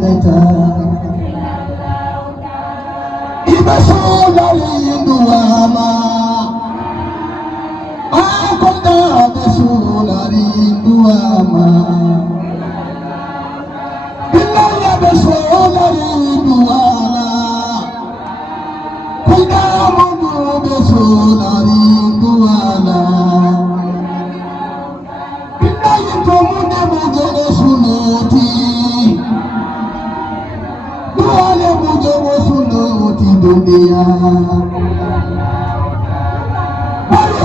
sedeta ibasula linduama akoda basula linduama bilaya basula linduala kuda mundu basula linduala bilaya tomude mujere sunoti duale mujere sunoti dunia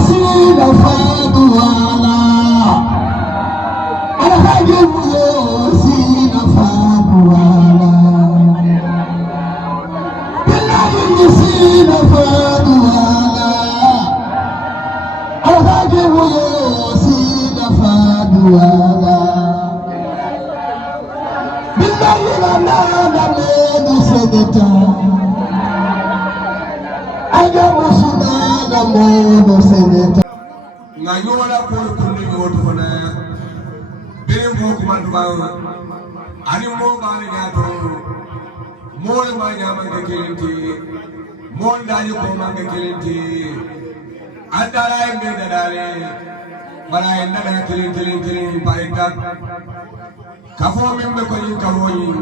Sina faduala alhaji muyo sina faduala billahi sina faduala alhaji muyo sina faduala billahi la medu sedeta aja musuna na modo sedeta nga yola ko kunni yoto fana be mo ko man ba ani mo ba ni ga to mo le ma nya man ga kelenti mo ndani ko man ga kelenti adara e be dare bala en na kelenti parita kafo min be ko yin kafo yin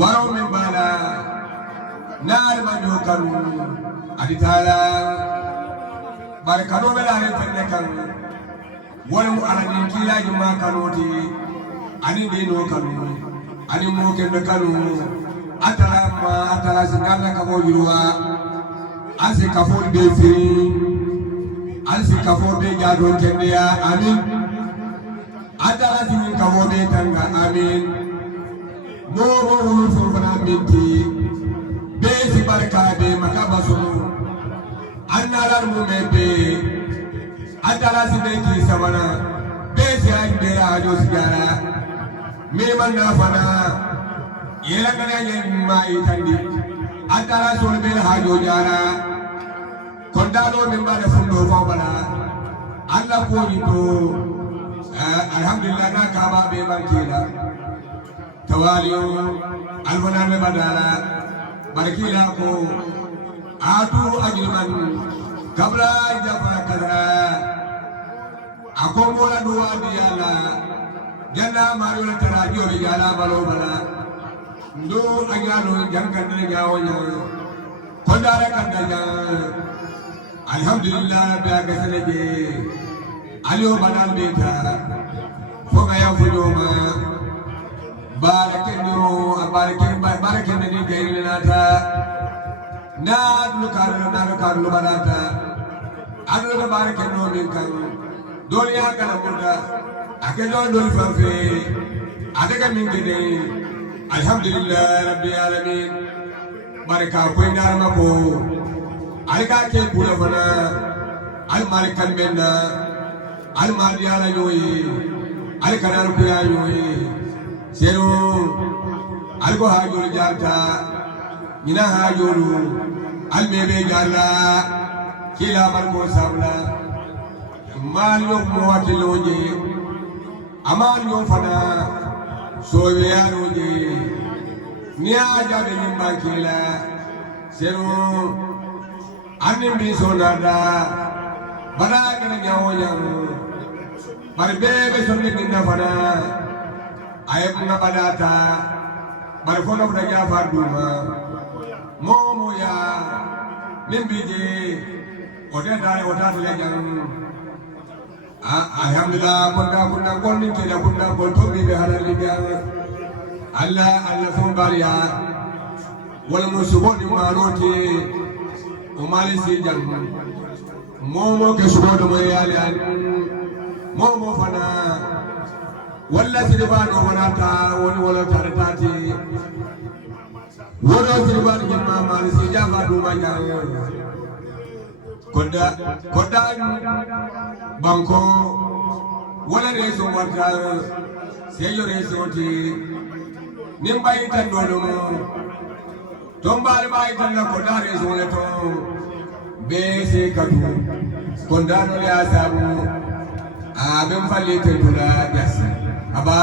waro min bala nar ma do kanu aditala barkano bela ne fenne kan wala mu alani kilaji ma kanoti ani de no kanu ani mo ke be kanu atala singana ka bo yurwa asi ka fo de firi asi ka fo be jado kende ya amin atala singin ka bo be tanga amin mo fo fana minti be si barka be makabasu annalar mu mebe adala sibeki sabana besi ajbe ajo sigara me manna fana yela kana yen ma itandi adala solbe hajo jara kondalo min bada fundo fa bala alla ko yito alhamdulillah na kaba be barkila tawaliyo alfana me badala barkila ko atu ajilman kabla jafra kadra akomola duwa diala janna mario tarajo yala balo bala ndo agalo jangkande jawonya kondara kandanya alhamdulillah rabbi agasaleje aliyo banal beta foga ya fudoma barakendo barakendo ni gairinata na lu balata adu na barake no min kan doliya kana murda akedo dol fafe adaga min gede alhamdulillah rabbil alamin baraka ko ndarma ko alka ke kula fana al malikan menna al madiyala yoyi al kanar ku ya yoyi sero alko hajul jarta ina hajulu almebe jalla kila barko sabla mal yo mo watiloje amal yo fana sowe yaroje niya jabe nyimba kila sero anim bi sonada bana kana nyawo nyawo barbebe sonne kinda fana ayem na badata barfono da jafa duma momo ya nimbije ode dare wotatu lejan alhamdulillah kunna golni kila kunna gol tobi be halal ligan alla fon bariya wala musuboni maroti o mali si jang momo ke subodo mo yali an momo fana wala silbano wala ta wala taratati wodo silban jimma mali si jama duma jang koda banko wala reso wata seyo reso ti nimbai tan dolo mo tombare bai tan na koda reso le to be se kadu konda no ya sabu abem falle te dula gas aba